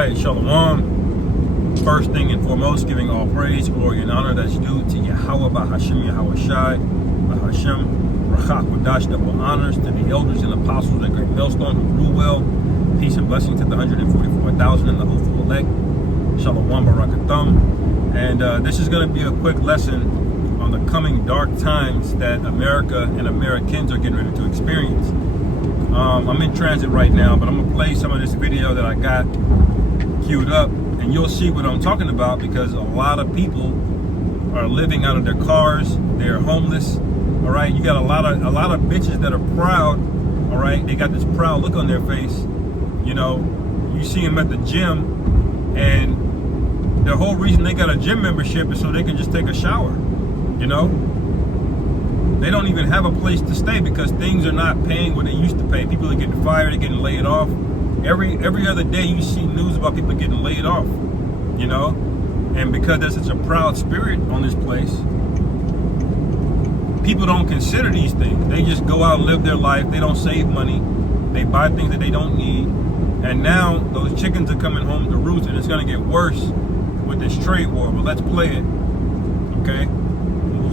right, Shalom. First thing and foremost, giving all praise, glory, and honor that's due to Yahweh, Bahashem, Yahweh Shai, Bahashem, Rachak, Wadash, that will honors to the elders and apostles at Great Millstone who rule well. Peace and blessing to the 144,000 and the hopeful elect. Shalom, Barakathum. And this is going to be a quick lesson on the coming dark times that America and Americans are getting ready to experience. I'm in transit right now, but I'm going to play some of this video that I got queued up, and you'll see what I'm talking about, because a lot of people are living out of their cars. They're homeless. All right, you got a lot of bitches that are proud. All right, they got this proud look on their face. You know, you see them at the gym, and the whole reason they got a gym membership is so they can just take a shower. You know, they don't even have a place to stay because things are not paying what they used to pay. People are getting fired, they're getting laid off. Every other day you see news about people getting laid off, you know? And because there's such a proud spirit on this place, people don't consider these things. They just go out and live their life. They don't save money. They buy things that they don't need. And now those chickens are coming home to roost, and it's gonna get worse with this trade war. But let's play it, okay?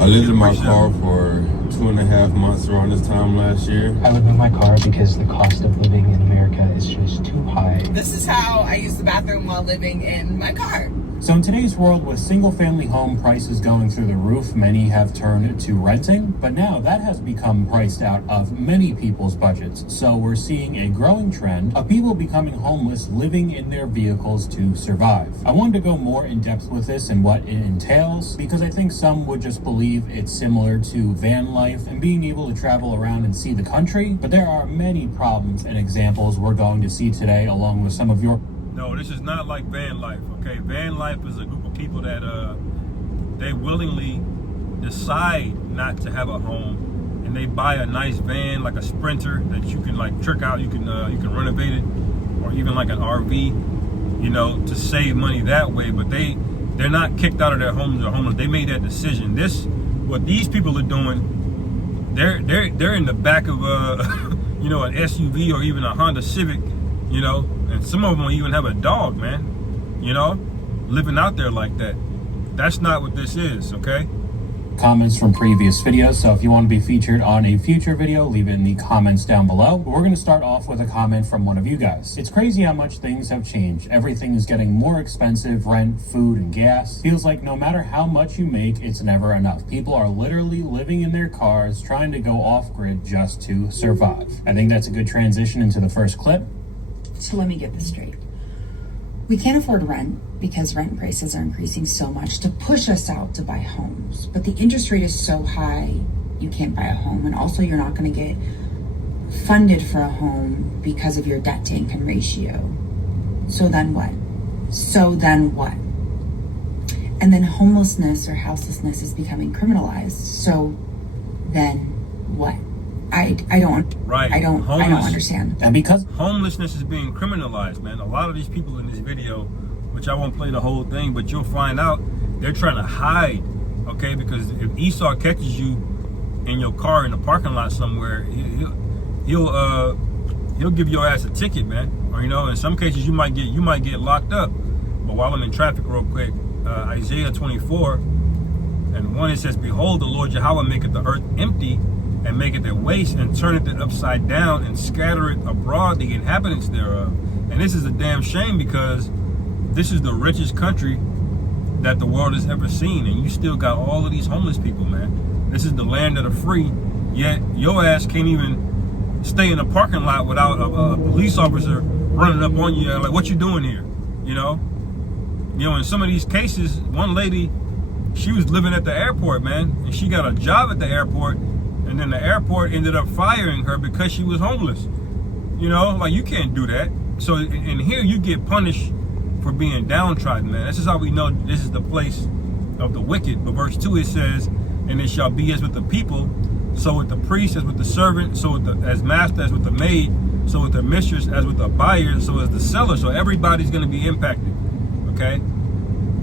I lived in my car for 2.5 months around this time last year. I live in my car because the cost of living in America is just too high. This is how I use the bathroom while living in my car. So in today's world, with single-family home prices going through the roof, many have turned to renting, but now that has become priced out of many people's budgets. So we're seeing a growing trend of people becoming homeless, living in their vehicles to survive. I wanted to go more in depth with this and what it entails, because I think some would just believe it's similar to van life and being able to travel around and see the country, but there are many problems and examples we're going to see today, along with some of your... No, this is not like van life, okay? Van life is a group of people that they willingly decide not to have a home, and they buy a nice van, like a Sprinter, that you can like trick out, you can renovate it, or even like an RV, you know, to save money that way. But they're not kicked out of their homes or homeless. They made that decision. What these people are doing, they're in the back of you know, an SUV or even a Honda Civic, you know. And some of them even have a dog, man, you know, living out there like that. That's not what this is, okay? Comments from previous videos, so if you want to be featured on a future video, leave it in the comments down below. But we're going to start off with a comment from one of you guys. It's crazy how much things have changed. Everything is getting more expensive: rent, food, and gas. Feels like no matter how much you make, it's never enough. People are literally living in their cars, trying to go off-grid just to survive. I think that's a good transition into the first clip. So let me get this straight. We can't afford rent because rent prices are increasing so much to push us out to buy homes. But the interest rate is so high, you can't buy a home. And also you're not going to get funded for a home because of your debt to income ratio. So then what? And then homelessness or houselessness is becoming criminalized. So then what? I don't understand. And because homelessness is being criminalized, man. A lot of these people in this video, which I won't play the whole thing, but you'll find out they're trying to hide, okay? Because if Esau catches you in your car in a parking lot somewhere, he'll give your ass a ticket, man. Or, you know, in some cases you might get locked up. But while I'm in traffic real quick, Isaiah 24 and 1, it says, "Behold, the Lord Yahweh maketh the earth empty, and maketh it waste, and turneth it upside down, and scattereth abroad the inhabitants thereof." And this is a damn shame, because this is the richest country that the world has ever seen, and you still got all of these homeless people, man. This is the land of the free, yet your ass can't even stay in a parking lot without a police officer running up on you like, "What you doing here?" You know, in some of these cases, one lady, she was living at the airport, man, and she got a job at the airport. And then the airport ended up firing her because she was homeless. You know, like, you can't do that. So in here you get punished for being downtrodden, man. This is how we know this is the place of the wicked. But verse 2, it says, "And it shall be as with the people, so with the priest as with the servant, so with as master as with the maid, so with the mistress as with the buyer, so as the seller." So everybody's going to be impacted, okay?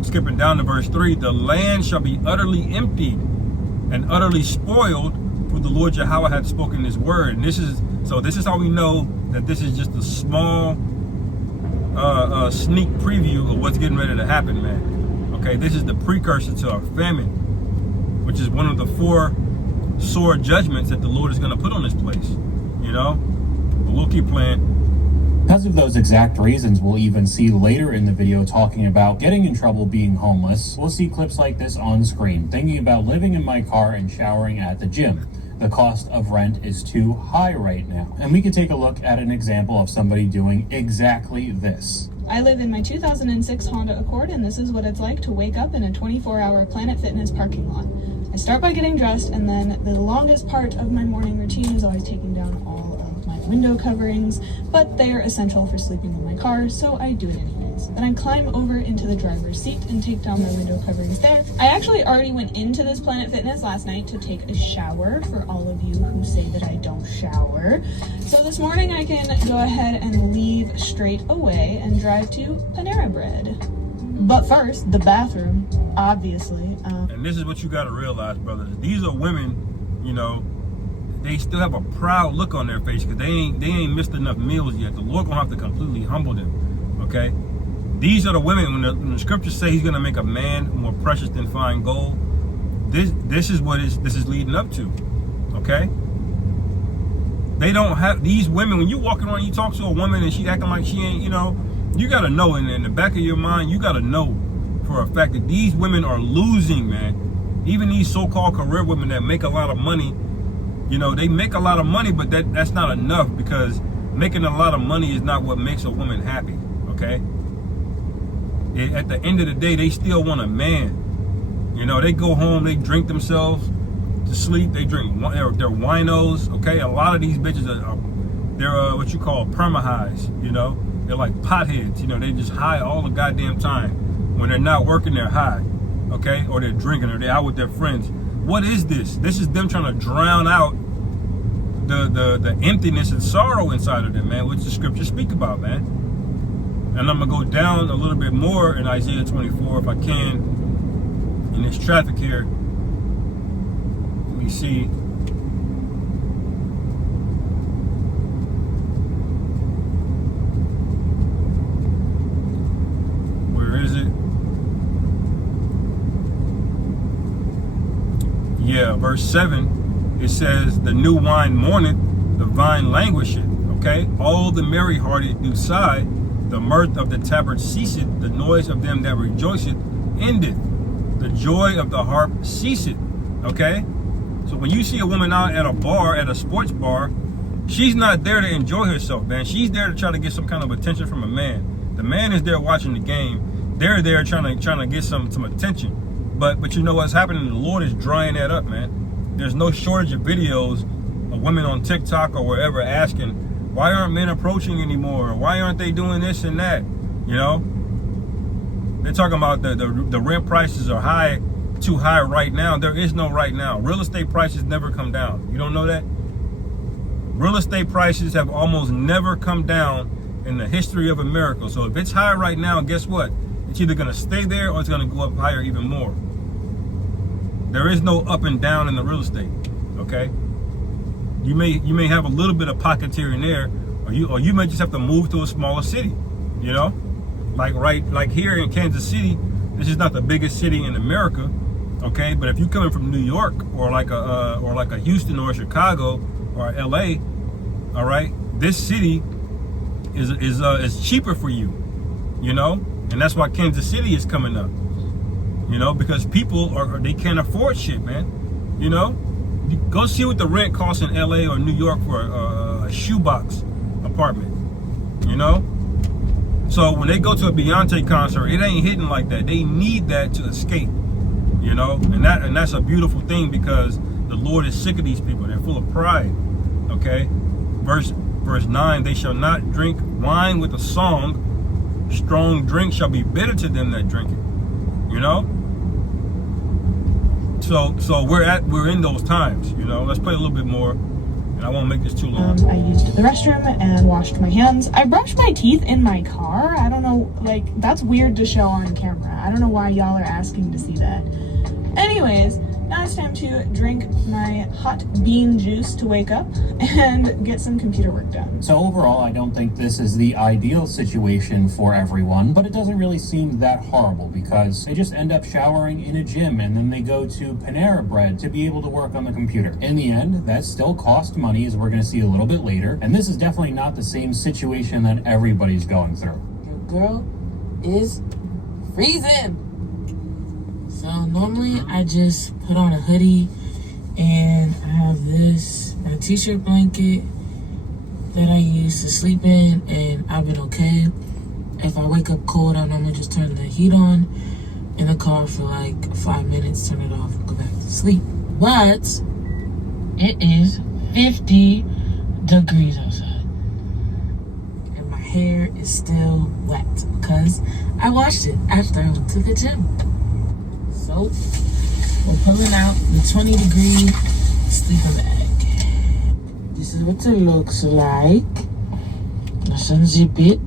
Skipping down to verse 3, "The land shall be utterly emptied and utterly spoiled, for the Lord Yahweh had spoken his word." And this is how we know that this is just a small sneak preview of what's getting ready to happen, man. Okay, this is the precursor to a famine, which is one of the 4 sore judgments that the Lord is going to put on this place. You know, but we'll keep playing. Because of those exact reasons, we'll even see later in the video talking about getting in trouble being homeless. We'll see clips like this on screen, thinking about living in my car and showering at the gym. The cost of rent is too high right now. And we can take a look at an example of somebody doing exactly this. I live in my 2006 Honda Accord, and this is what it's like to wake up in a 24-hour Planet Fitness parking lot. I start by getting dressed, and then the longest part of my morning routine is always taking down all of my window coverings, but they are essential for sleeping in my car, so I do it anyways. Then I climb over into the driver's seat and take down my window coverings there. I actually already went into this Planet Fitness last night to take a shower, for all of you who say that I don't shower. So this morning I can go ahead and leave straight away and drive to Panera Bread. But first, the bathroom, obviously. And this is what you got to realize, brothers. These are women, you know, they still have a proud look on their face because they ain't missed enough meals yet. The Lord gonna have to completely humble them. Okay, these are the women. When the scriptures say He's gonna make a man more precious than fine gold, this is what this is leading up to. Okay, they don't have these women. When you walking around, you talk to a woman and she acting like she ain't. You know, you gotta know in the back of your mind, you gotta know for a fact that these women are losing, man. Even these so-called career women that make a lot of money. You know, they make a lot of money, but that's not enough, because making a lot of money is not what makes a woman happy, okay? At the end of the day, they still want a man. You know, they go home, they drink themselves to sleep, they drink, they're winos, okay? A lot of these bitches they're what you call perma-highs, you know? They're like potheads, you know? They just high all the goddamn time. When they're not working, they're high, okay? Or they're drinking, or they're out with their friends. What is this? This is them trying to drown out the emptiness and sorrow inside of them, man, which the scriptures speak about, man. And I'm gonna go down a little bit more in Isaiah 24 if I can in this traffic here. Let me see. Where is it? Yeah, verse 7, it says, the new wine mourneth, the vine languisheth, okay? All the merry-hearted do sigh, the mirth of the tabret ceaseth, the noise of them that rejoiceth endeth, the joy of the harp ceaseth, okay? So when you see a woman out at a bar, at a sports bar, she's not there to enjoy herself, man. She's there to try to get some kind of attention from a man. The man is there watching the game. They're there trying to get some attention. But you know what's happening? The Lord is drying that up, man. There's no shortage of videos of women on TikTok or wherever asking, why aren't men approaching anymore? Why aren't they doing this and that? You know? They're talking about the rent prices are high, too high right now. There is no right now. Real estate prices never come down. You don't know that? Real estate prices have almost never come down in the history of America. So if it's high right now, guess what? It's either going to stay there or it's going to go up higher even more. There is no up and down in the real estate, okay? You may have a little bit of pockets here and there, or you may just have to move to a smaller city, you know? Like here in Kansas City, this is not the biggest city in America, okay? But if you're coming from New York or like a Houston or Chicago or LA, all right, this city is cheaper for you, you know? And that's why Kansas City is coming up, you know, because people they can't afford shit, man. You know, you go see what the rent costs in LA or New York for a shoebox apartment, you know. So when they go to a Beyonce concert, it ain't hitting like that. They need that to escape, you know, and that's a beautiful thing, because the Lord is sick of these people. They're full of pride. Okay, verse 9: they shall not drink wine with a song. Strong drink shall be bitter to them that drink it. You know? So we're in those times, you know. Let's play a little bit more, and I won't make this too long. I used the restroom and washed my hands. I brushed my teeth in my car. I don't know, like, that's weird to show on camera. I don't know why y'all are asking to see that. Anyways, Now it's time to drink my hot bean juice to wake up and get some computer work done. So overall, I don't think this is the ideal situation for everyone, but it doesn't really seem that horrible because they just end up showering in a gym and then they go to Panera Bread to be able to work on the computer. In the end, that still cost money, as we're going to see a little bit later, and this is definitely not the same situation that everybody's going through. Your girl is freezing. So normally I just put on a hoodie and I have this a t-shirt blanket that I use to sleep in, and I've been okay. If I wake up cold, I normally just turn the heat on in the car for like 5 minutes, turn it off, and go back to sleep. But it is 50 degrees outside and my hair is still wet because I washed it after I went to the gym. So we're pulling out the 20-degree sleeping bag. This is what it looks like. Let's unzip it.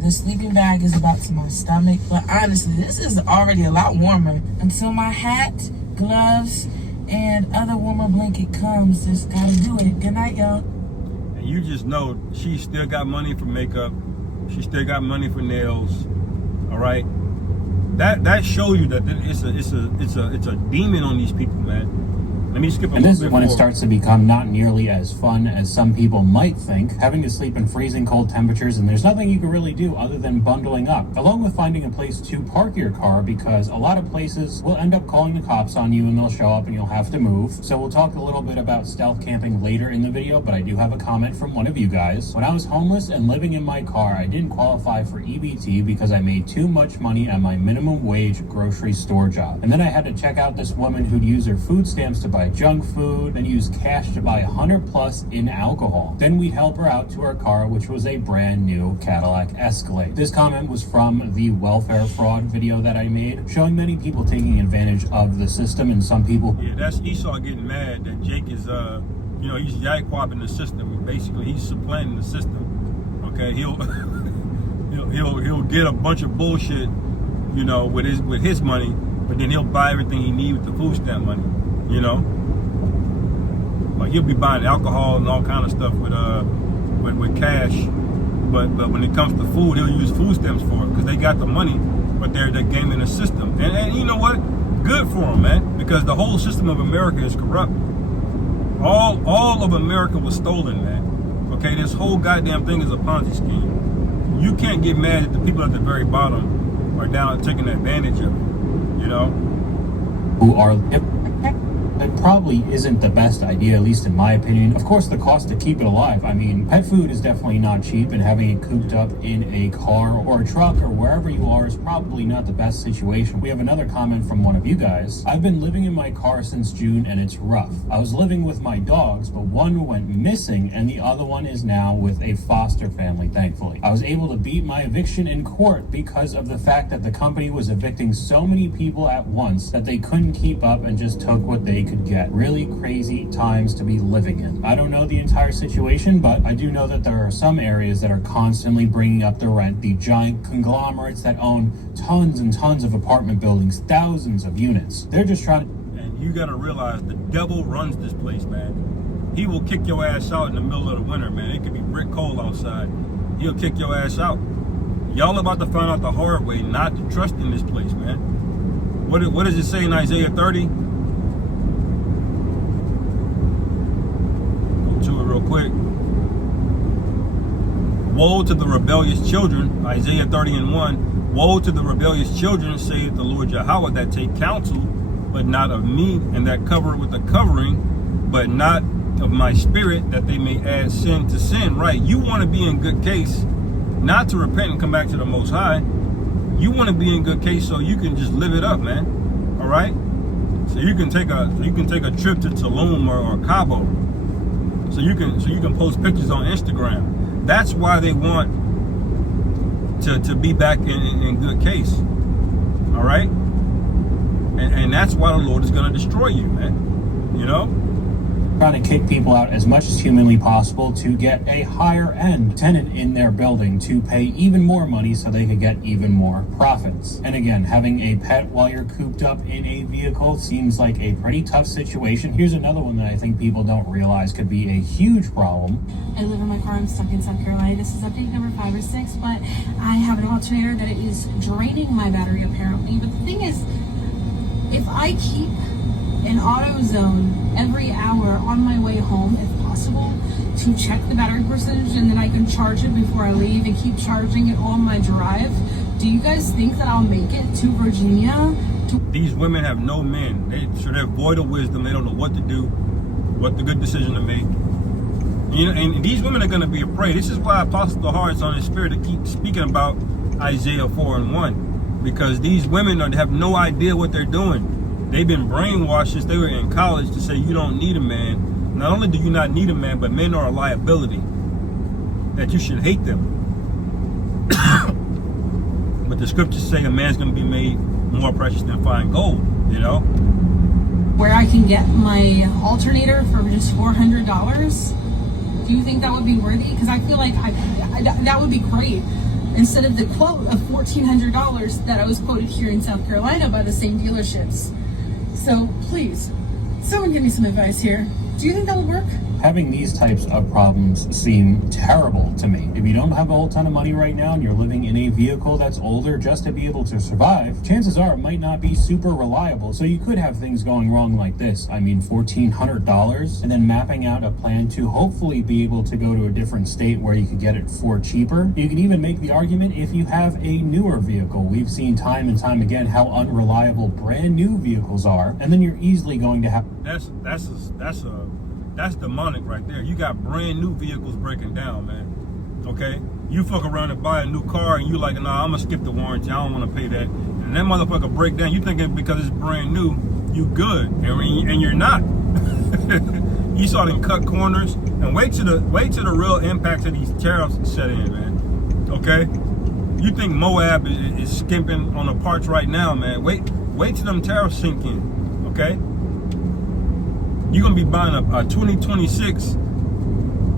The sleeping bag is about to my stomach, but honestly, this is already a lot warmer. Until my hat, gloves, and other warmer blanket comes, just gotta do it. Good night, y'all. And you just know she still got money for makeup. She still got money for nails. All right. That shows you that it's a demon on these people, man. Let me skip a And little this bit is when it forward. starts to become not nearly as fun as some people might think, having to sleep in freezing cold temperatures, and there's nothing you can really do other than bundling up, along with finding a place to park your car, because a lot of places will end up calling the cops on you and they'll show up and you'll have to move. So we'll talk a little bit about stealth camping later in the video, but I do have a comment from one of you guys. When I was homeless and living in my car, I didn't qualify for EBT because I made too much money at my minimum wage grocery store job. And then I had to check out this woman who'd use her food stamps to buy junk food, then use cash to buy 100 plus in alcohol. Then we'd help her out to her car, which was a brand new Cadillac Escalade. This comment was from the welfare fraud video that I made, showing many people taking advantage of the system, and some people... Yeah, that's Esau getting mad that Jake is, he's yakwapping the system. Basically, he's supplanting the system. Okay, he'll get a bunch of bullshit, with his money, but then he'll buy everything he needs with the food stamp money. Like he'll be buying alcohol and all kind of stuff with cash, but when it comes to food, he'll use food stamps for it because they got the money, but they're gaming the system. And you know what? Good for them, man, because the whole system of America is corrupt. All of America was stolen, man. Okay, this whole goddamn thing is a Ponzi scheme. You can't get mad at the people at the very bottom are down taking advantage of it, who are... It probably isn't the best idea, at least in my opinion. Of course, the cost to keep it alive. I mean, pet food is definitely not cheap, and having it cooped up in a car or a truck or wherever you are is probably not the best situation. We have another comment from one of you guys. I've been living in my car since June, and it's rough. I was living with my dogs, but one went missing, and the other one is now with a foster family, thankfully. I was able to beat my eviction in court because of the fact that the company was evicting so many people at once that they couldn't keep up and just took what they could get. Really crazy times to be living in. I don't know the entire situation, but I do know that there are some areas that are constantly bringing up the rent. The giant conglomerates that own tons and tons of apartment buildings, thousands of units. They're just trying to... And you gotta realize the devil runs this place, man. He will kick your ass out in the middle of the winter, man. It could be brick cold outside. He'll kick your ass out. Y'all about to find out the hard way not to trust in this place, man. What does it say in Isaiah 30? To it real quick. Woe to the rebellious children, Isaiah 30:1. Woe to the rebellious children, saith the Lord Yahweh, that take counsel, but not of me, and that cover with a covering, but not of my spirit, that they may add sin to sin. Right? You want to be in good case, not to repent and come back to the Most High. You want to be in good case so you can just live it up, man. All right? So you can take a trip to Tulum or Cabo. So you can post pictures on Instagram. That's why they want to be back in good case. All right? And that's why the Lord is going to destroy you, man. trying to kick people out as much as humanly possible to get a higher end tenant in their building to pay even more money so they could get even more profits. And again, having a pet while you're cooped up in a vehicle seems like a pretty tough situation. Here's another one that I think people don't realize could be a huge problem. I live in my car. I'm stuck in South Carolina. This is update number 5 or 6, but I have an alternator that it is draining my battery apparently. But the thing is, if I keep an auto zone every hour on my way home, if possible, to check the battery percentage, and then I can charge it before I leave and keep charging it on my drive, do you guys think that I'll make it to Virginia? These women have no men. They're void of wisdom. They don't know what to do, what the good decision to make. You know, and these women are going to be afraid. This is why Apostle Heart's on his spirit to keep speaking about Isaiah 4:1, because these women have no idea what they're doing. They've been brainwashed since they were in college to say you don't need a man. Not only do you not need a man, but men are a liability, that you should hate them. But the scriptures say a man's going to be made more precious than fine gold, you know? Where I can get my alternator for just $400? Do you think that would be worthy? Because I feel like that would be great. Instead of the quote of $1,400 that I was quoted here in South Carolina by the same dealerships. So please, someone give me some advice here. Do you think that would work? Having these types of problems seem terrible to me. If you don't have a whole ton of money right now and you're living in a vehicle that's older just to be able to survive, chances are it might not be super reliable. So you could have things going wrong like this. I mean, $1,400, and then mapping out a plan to hopefully be able to go to a different state where you could get it for cheaper. You can even make the argument if you have a newer vehicle. We've seen time and time again how unreliable brand new vehicles are, and then you're easily going to have... That's demonic right there. You got brand new vehicles breaking down, man. Okay? You fuck around and buy a new car and you like, nah, I'm gonna skip the warranty. I don't wanna pay that. And that motherfucker break down. You thinking because it's brand new, you good. And you're not. You saw them cut corners. And wait till the real impacts of these tariffs set in, man. Okay? You think Moab is skimping on the parts right now, man. Wait till them tariffs sink in. Okay? You're gonna be buying a 2026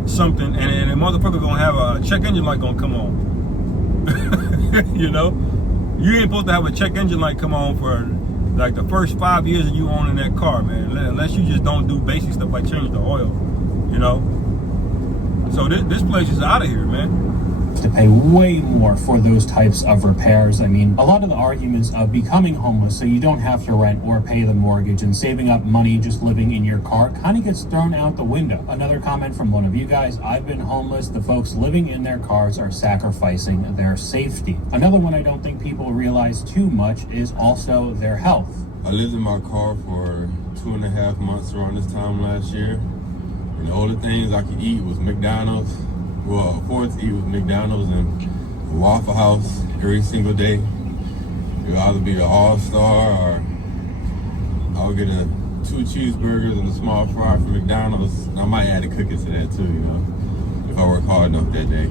something, and a motherfucker gonna have a check engine light gonna come on. You know, you ain't supposed to have a check engine light come on for like the first 5 years of you owning that car, man. Unless you just don't do basic stuff like change the oil, you know. So this place is out of here, man. To pay way more for those types of repairs. I mean, a lot of the arguments of becoming homeless so you don't have to rent or pay the mortgage and saving up money just living in your car kind of gets thrown out the window. Another comment from one of you guys: I've been homeless. The folks living in their cars are sacrificing their safety. Another one I don't think people realize too much is also their health. I lived in my car for 2.5 months around this time last year, and the only things I could eat was McDonald's. Well, afford to eat with McDonald's and a Waffle House every single day. It would either be an All-Star or I'll get 2 cheeseburgers and a small fry from McDonald's. I might add a cookie to that too, you know, if I work hard enough that day.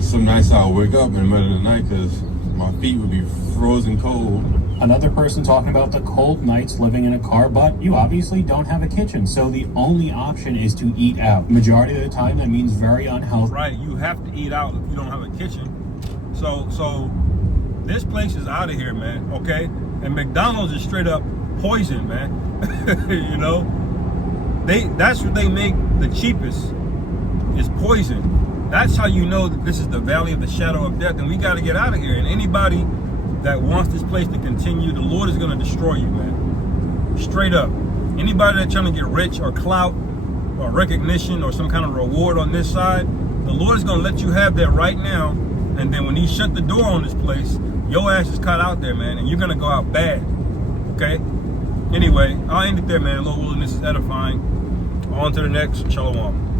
Some nights I'll wake up in the middle of the night because my feet would be frozen cold. Another person talking about the cold nights living in a car, but you obviously don't have a kitchen, so the only option is to eat out. Majority of the time, that means very unhealthy. Right, you have to eat out if you don't have a kitchen. So this place is out of here, man. Okay, and McDonald's is straight up poison, man. You know, that's what they make the cheapest is poison. That's how you know that this is the valley of the shadow of death, and we got to get out of here. And anybody that wants this place to continue, the Lord is going to destroy you, man. Straight up. Anybody that's trying to get rich or clout or recognition or some kind of reward on this side, the Lord is going to let you have that right now. And then when he shut the door on this place, your ass is caught out there, man, and you're going to go out bad. Okay? Anyway, I'll end it there, man. Lord willing, this is edifying. On to the next. Shalom.